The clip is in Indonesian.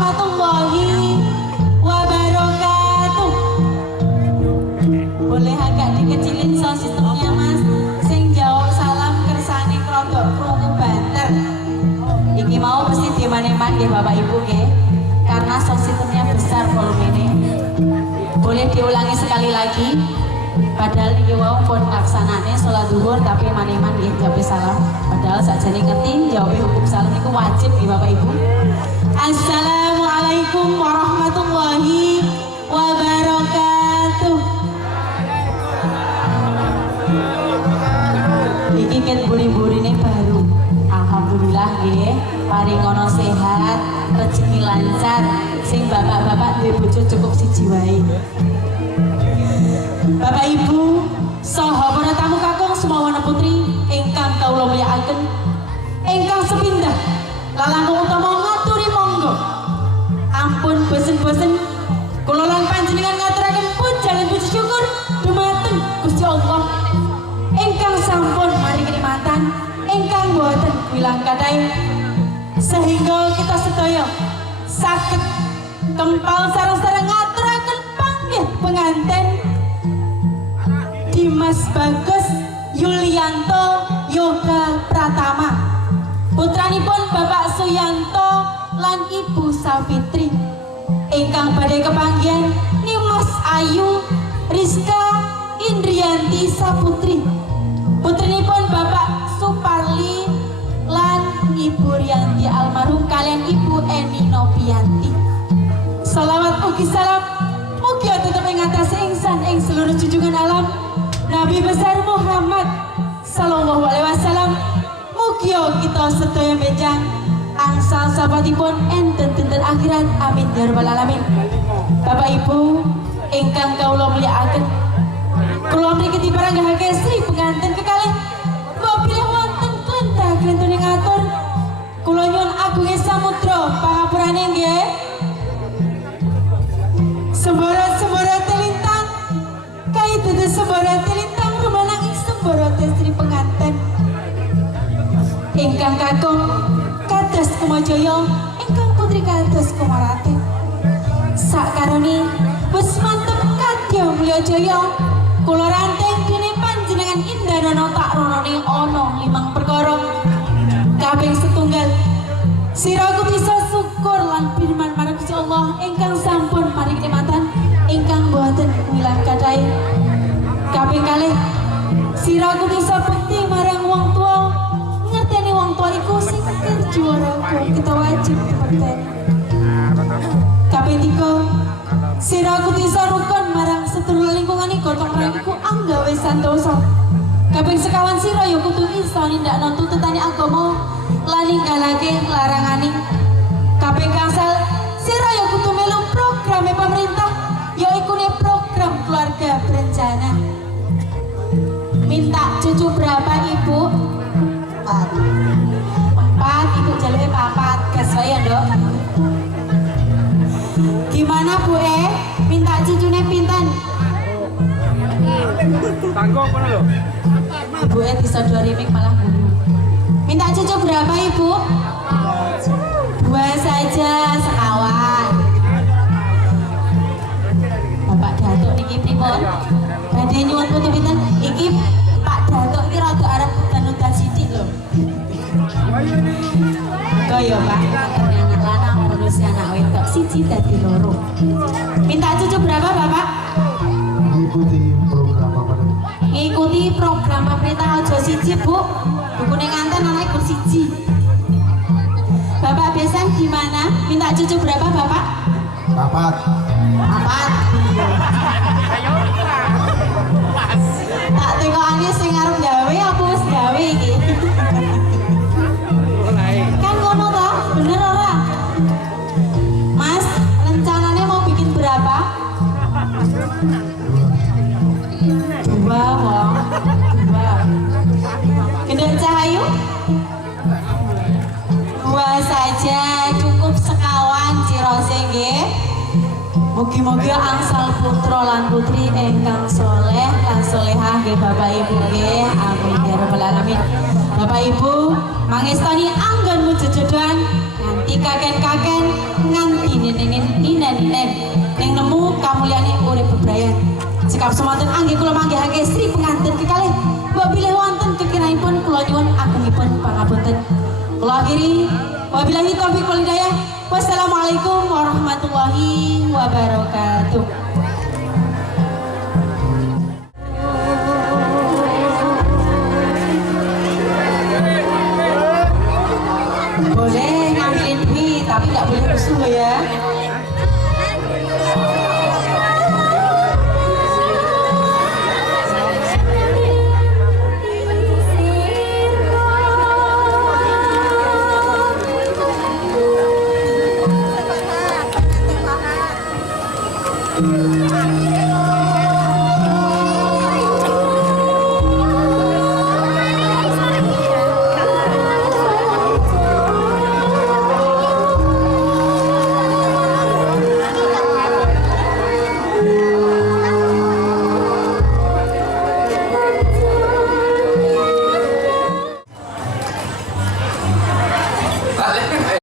warahmatullahi wabarakatuh. Boleh agak dikecilin sound sistemnya Mas. Sing jawab salam kersane kerodok krungu banter. Iki mau mesti diman-eman nggih Bapak Ibu nggih. Karena sound sistemnya besar volumenya. Boleh diulangi sekali lagi. Padahal iki wau pun laksanane sholat zuhur tapi man-eman nggih jawab salam. Padahal sakjane ngerti jawab hukum salam itu wajib nggih Bapak Ibu. Assalamualaikum warahmatullahi wabarakatuh. Iki ket buri-burine baru. Alhamdulillah nggih, paringono sehat, rezeki lancar, sing bapak-bapak duwe bojo cukup siji wae. Bapak Ibu, saha para tamu kakung semono putri ingkang kawula mulyakaken, ingkang sepindah lalangkung utama ngaturi monggo. Ampun bosen-bosen kula lan panjenengan ngaturaken puji puji syukur dumateng Gusti Allah ingkang sampun maringi nikmatan ingkang boten wilang kadai, sehingga kita sedaya saged kempal sareng-sareng ngaturaken panggih penganten Dimas Bagus Yulianto Yoga Pratama, putranipun Bapak Suyanto lan Ibu Safitri, ingkang badhe kepanggihan Nimas Ayu Rizka Indrianti Saputri, putrinipun Bapak Suparli lan Ibu Rianti almarhum kalian Ibu Eni Novianti. Salawat ugi salam mugi tetep ing atase ingsan ing seluruh junjungan alam Nabi besar Muhammad sallallahu alaihi wasallam. Mugi kita sedaya benjang angsal sabatipun enten dinten akhirat, amin ya rabbal alamin. Bapak Ibu ingkang kawula mulyakaken, kula mriki diparenggahake Sri pengantin kekalih bilih wonten klentah-klentune ngatur kula nyuwun agunge samudra pangapurane nggih. Semborat-semborat lintang kait dedes semborat lintang rumanang ing semborat Sri pengantin ingkang kakung kados Kumajaya, ingkang putri kados Kumarati. Sakarone wis mantep kadya mulya jaya kula ranting dene panjenengan Indarana tak ronone ana 5 perkara. Kaping setunggal siraku bisa syukur lan firman marang Gusti Allah ingkang sampun maringi nikmatan ingkang boten wilang kadai. Kaping kalih siraku bisa bekti marang wong tua, ngerteni wong tua iku sing juaraku kita wajib diperteni. Kaping tiga siraku bisa rukun marang sedulur lingkungan gotong royongku anggawe santosa. Kaping sekawan sira ya kudu isa nindakno tuntutan agama lan ninggalake larangane. Kaping gangsal sira ya kudu melu programe pemerintah yaiku program keluarga berencana. Minta cucu berapa Ibu? 4. Ibu jaluke 4 gas wae ya Nduk. Gimana Bu minta cucune pinten? Tanggo apa lho? Ibu disodori mik malah buru. Minta cucu berapa Ibu? 2 saja sekawan. Bapak Datuk niki pripun? Badhe nyuwun putu pinten? Iki Pak Datuk iki rada arep udan-udan sithik lho. Kaya Pak, anak lanang bonus anak wedok siji dadi loro. Minta cucu berapa Bapak? Ngikuti program pemerintah aja siji Bu. Bukune nganten anake gur siji. Bapak besan gimana? Minta cucu berapa Bapak? 4. Tak tekokane sing arep gawe apa wis gawe iki? Kan ngono toh, bener ora? Mas, rencananya mau bikin berapa? 2 Wong. 2. Gendut Cahayu? 2 saja cukup sekawan cirose nggih. Mugi-mugi angsal putra lan putri ingkang soleh lan solehah nggih Bapak Ibu nggih. Amin ya rabbal alamin. Bapak Ibu mangestani anggonmu jejodohan nganti kaken-kaken nganti sekap semanten angge kula manggihake Sri pengantin kekalih wabillahi wonten kekiraipun kula nyuwun agungipun pangapunten. Kula akhiri wabillahi taufiq wal hidayah. Wassalamualaikum warahmatullahi wabarakatuh. Boleh ngambilin mie tapi nggak boleh rusuh ya. Thank you.